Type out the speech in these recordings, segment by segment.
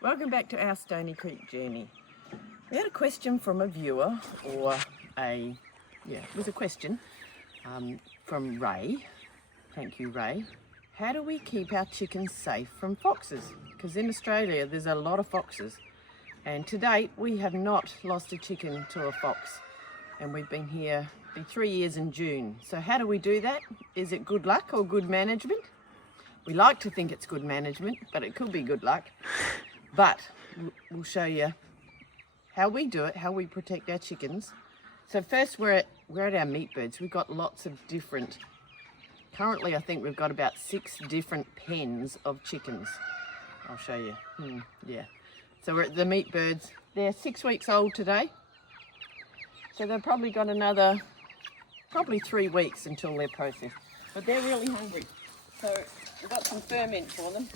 Welcome back to our Stony Creek journey. We had a question from a viewer, it was a question from Ray. Thank you, Ray. How do we keep our chickens safe from foxes? Because in Australia there's a lot of foxes, and to date we have not lost a chicken to a fox, and we've been here 3 years in June. So how do we do that? Is it good luck or good management? We like to think it's good management, but it could be good luck. But we'll show you how we do it, how we protect our chickens. So first we're at our meat birds. We've got lots of different, currently I think we've got about 6 different pens of chickens. I'll show you, So we're at the meat birds. They're 6 weeks old today. So they've probably got another, 3 weeks until they're processed. But they're really hungry. So we've got some ferment for them.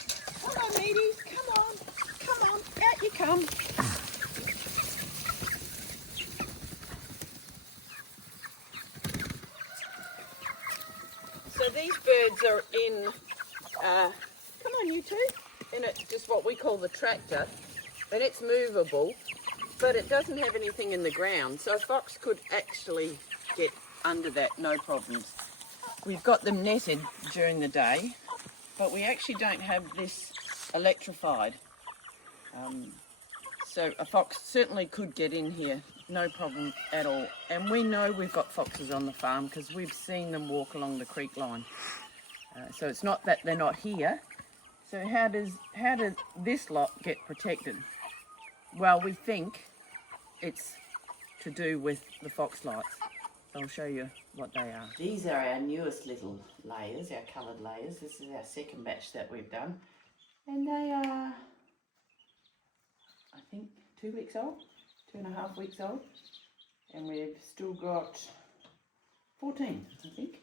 Hello meaties, come on, out you come. So these birds are in, come on you two, in just what we call the tractor, and it's movable, but it doesn't have anything in the ground, so a fox could actually get under that, no problems. We've got them netted during the day, but we actually don't have this electrified. So a fox certainly could get in here, no problem at all. And we know we've got foxes on the farm because we've seen them walk along the creek line. So it's not that they're not here. So how does this lot get protected? Well, we think it's to do with the fox lights. I'll show you what they are. These are our newest little layers, our coloured layers. This is our second batch that we've done. And they are, I think, 2 weeks old, 2.5 weeks old. And we've still got 14, I think.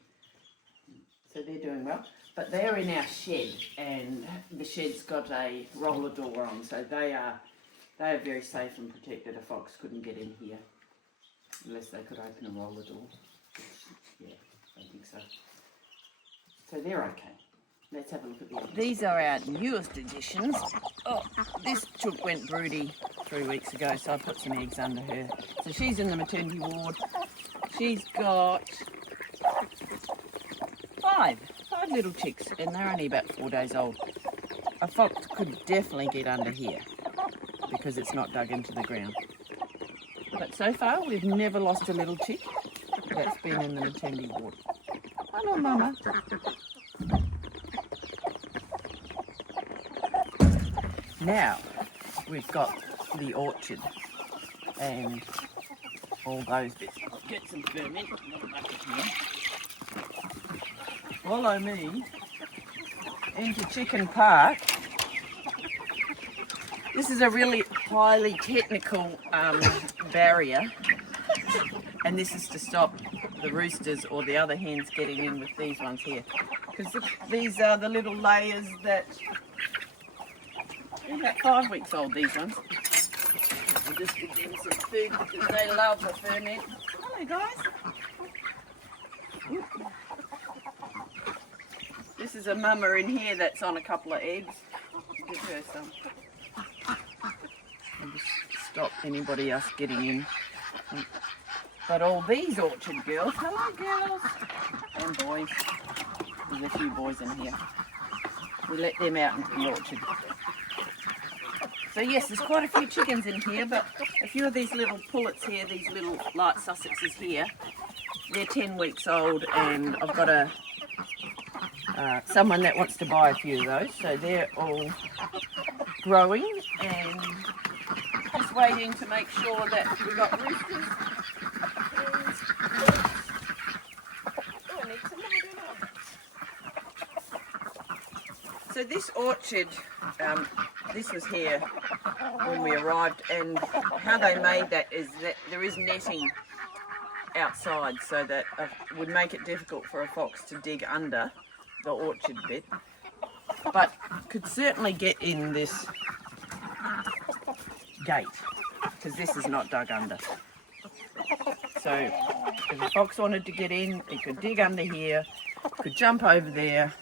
So they're doing well. But they're in our shed, and the shed's got a roller door on, so they are very safe and protected. A fox couldn't get in here unless they could open a roller door. Yeah, I think so. So they're okay. Let's have a look at these. These are our newest additions. Oh, this chook went broody 3 weeks ago, so I put some eggs under her. So she's in the maternity ward. She's got five little chicks, and they're only about 4 days old. A fox could definitely get under here because it's not dug into the ground. But so far, we've never lost a little chick that's been in the maternity ward. Hello, Mama. Now, we've got the orchard and all those bits. I'll get some ferment. Follow me into Chicken Park. This is a really highly technical barrier, and this is to stop the roosters or the other hens getting in with these ones here. Because these are the little layers that are about 5 weeks old, these ones. I'll just give them some food because they love the ferment. Hello guys. Ooh. This is a mama in here that's on a couple of eggs. Give her some. And just stop anybody else getting in. But all these orchard girls, hello girls, and boys, there's a few boys in here. We let them out into the orchard. So yes, there's quite a few chickens in here, but a few of these little pullets here, these little light Sussexes here, they're 10 weeks old, and I've got someone that wants to buy a few of those, so they're all growing and just waiting to make sure that we've got roosters. So this orchard, this was here when we arrived, and how they made that is that there is netting outside, so that would make it difficult for a fox to dig under the orchard bit, but could certainly get in this gate because this is not dug under. So if a fox wanted to get in, it could dig under here, could jump over there,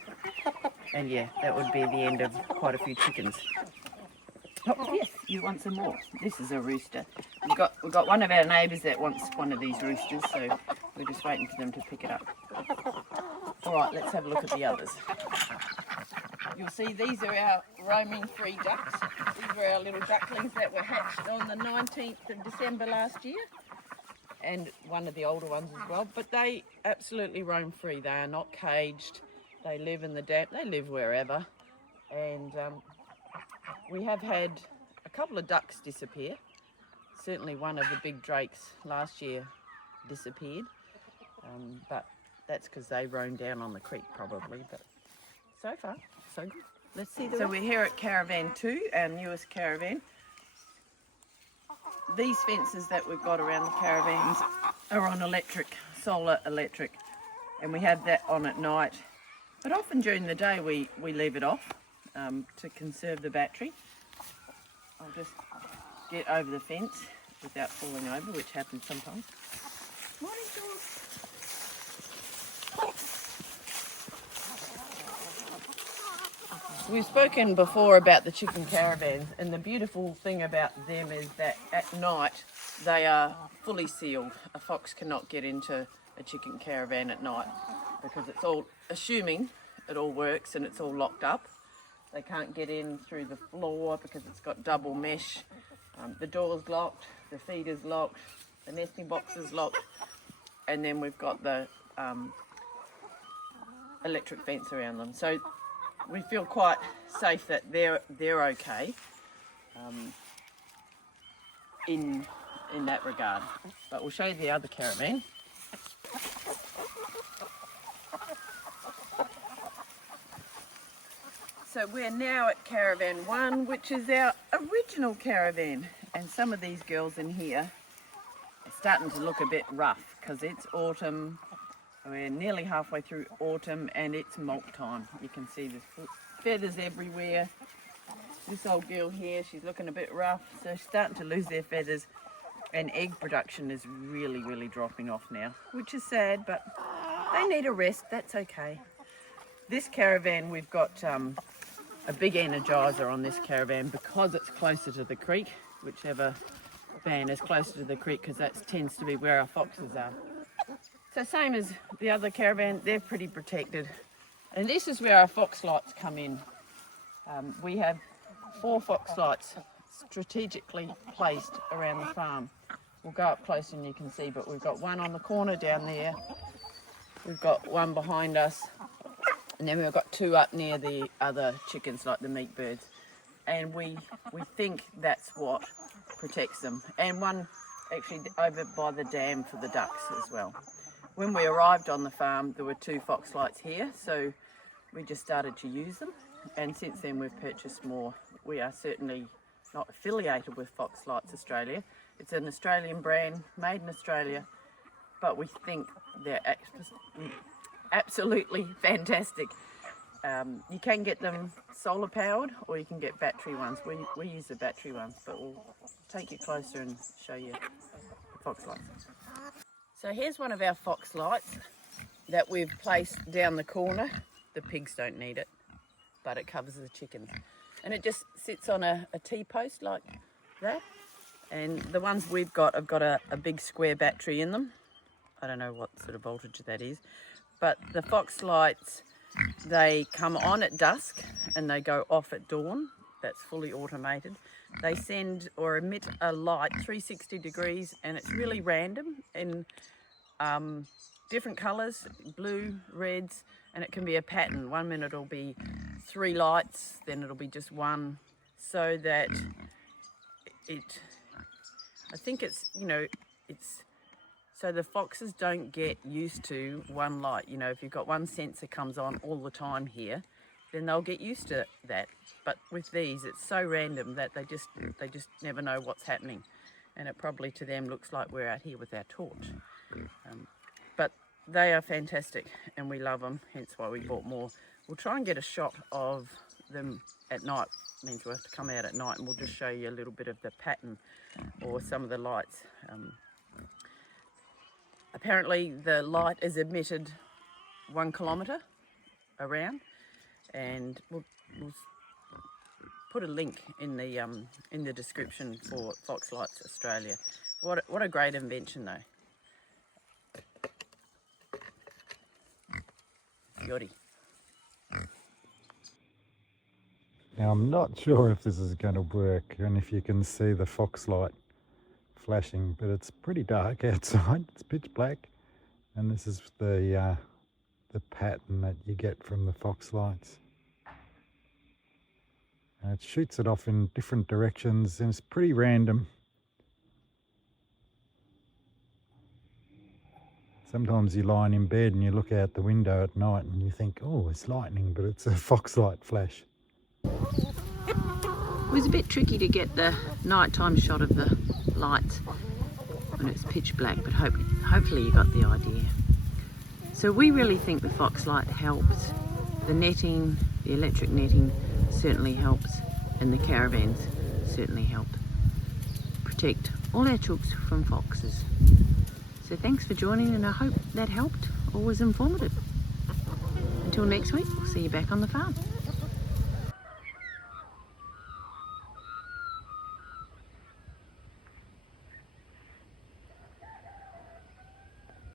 and yeah, that would be the end of quite a few chickens. Oh, yes, you want some more. This is a rooster. We've got one of our neighbours that wants one of these roosters, so we're just waiting for them to pick it up. All right, let's have a look at the others. You'll see these are our roaming free ducks. These were our little ducklings that were hatched on the 19th of December last year, and one of the older ones as well. But they absolutely roam free. They are not caged. They live in the damp. They live wherever. And we have had a couple of ducks disappear. Certainly one of the big drakes last year disappeared, but that's because they roamed down on the creek probably. But so far, so good. Let's see the rest. We're here at Caravan 2, our newest caravan. These fences that we've got around the caravans are on electric, solar electric, and we have that on at night. But often during the day we leave it off to conserve the battery. I'll just get over the fence without falling over, which happens sometimes. Morning, George. We've spoken before about the chicken caravans, and the beautiful thing about them is that at night they are fully sealed. A fox cannot get into a chicken caravan at night because it's all, assuming it all works and it's all locked up. They can't get in through the floor because it's got double mesh. The door's locked, the feeder's locked, the nesting box is locked, and then we've got the electric fence around them. So we feel quite safe that they're okay in that regard. But we'll show you the other caravan. So we're now at Caravan 1, which is our original caravan. And some of these girls in here are starting to look a bit rough because it's autumn. We're nearly halfway through autumn and it's molt time. You can see there's feathers everywhere. This old girl here, she's looking a bit rough, so she's starting to lose their feathers, and egg production is really dropping off now, which is sad, but they need a rest. That's okay. This caravan, we've got a big energizer on this caravan because it's closer to the creek, whichever van is closer to the creek, because that tends to be where our foxes are. So same as the other caravan, they're pretty protected. And this is where our fox lights come in. We have 4 fox lights strategically placed around the farm. We'll go up close and you can see, but we've got one on the corner down there. We've got one behind us. And then we've got 2 up near the other chickens, like the meat birds. And we think that's what protects them. And one actually over by the dam for the ducks as well. When we arrived on the farm, there were 2 fox lights here, so we just started to use them. And since then we've purchased more. We are certainly not affiliated with Fox Lights Australia. It's an Australian brand, made in Australia, but we think they're absolutely fantastic. You can get them solar powered or you can get battery ones. We use the battery ones, but we'll take you closer and show you the fox lights. So here's one of our fox lights that we've placed down the corner. The pigs don't need it, but it covers the chickens. And it just sits on a T-post like that. And the ones we've got have got a big square battery in them. I don't know what sort of voltage that is. But the fox lights, they come on at dusk and they go off at dawn. That's fully automated. They send or emit a light 360 degrees, and it's really random in different colours, blue, reds, and it can be a pattern. 1 minute it'll be 3 lights, then it'll be just 1, so that I think it's, it's so the foxes don't get used to one light. If you've got one sensor comes on all the time here, then they'll get used to that. But with these, it's so random that they just never know what's happening. And it probably to them looks like we're out here with our torch. But they are fantastic and we love them, hence why we bought more. We'll try and get a shot of them at night. It means we'll have to come out at night and we'll just show you a little bit of the pattern or some of the lights. Apparently the light is emitted 1 kilometre around, and put a link in the description for Foxlights Australia. What a great invention though. Yachty. Now I'm not sure if this is going to work and if you can see the fox light flashing, but it's pretty dark outside. It's pitch black, and this is the pattern that you get from the fox lights. And it shoots it off in different directions, and it's pretty random. Sometimes you're lying in bed and you look out the window at night and you think, oh, it's lightning, but it's a fox light flash. It was a bit tricky to get the nighttime shot of the lights when it's pitch black, but hopefully you got the idea. So we really think the fox light helps. The netting, the electric netting certainly helps, and the caravans certainly help protect all our chooks from foxes. So thanks for joining, and I hope that helped or was informative. Until next week, we'll see you back on the farm.